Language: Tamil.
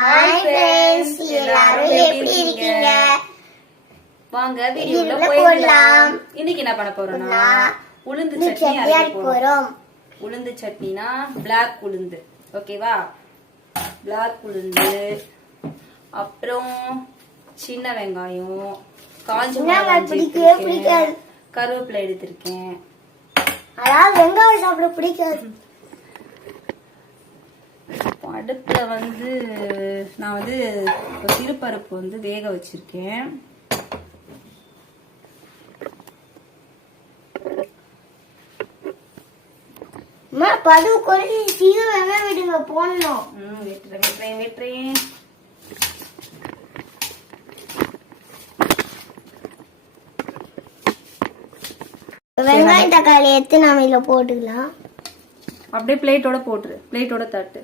ஹாய் फ्रेंड्स, எல்லாரும் எப்படி இருக்கீங்க? வாங்க வீடியோல போயிடலாம். இன்னைக்கு என்ன பண்ண போறோம்னா உளுந்து சட்னி அரைக்க போறோம். உளுந்து சட்னினா black உளுந்து, ஓகேவா? black உளுந்து, அப்புறம் சின்ன வெங்காயம், காஞ்ச மிளகாய், கருவேப்பிலை எடுத்திருக்கேன். அதான் வெங்காயம் சாப்பிட பிடிக்காது. அடுப்புல நான் சிறுபருப்பு வேக வச்சிருக்கேன். பது கொடி சீக்கிரமே விடுங்க போடணும். வெட்டுறேன். வெங்காயம் தக்காளி எடுத்து நாம இதுல போட்டுக்கலாம். அப்படியே பிளேட்டோட போட்டுரு, பிளேட்டோட தட்டு.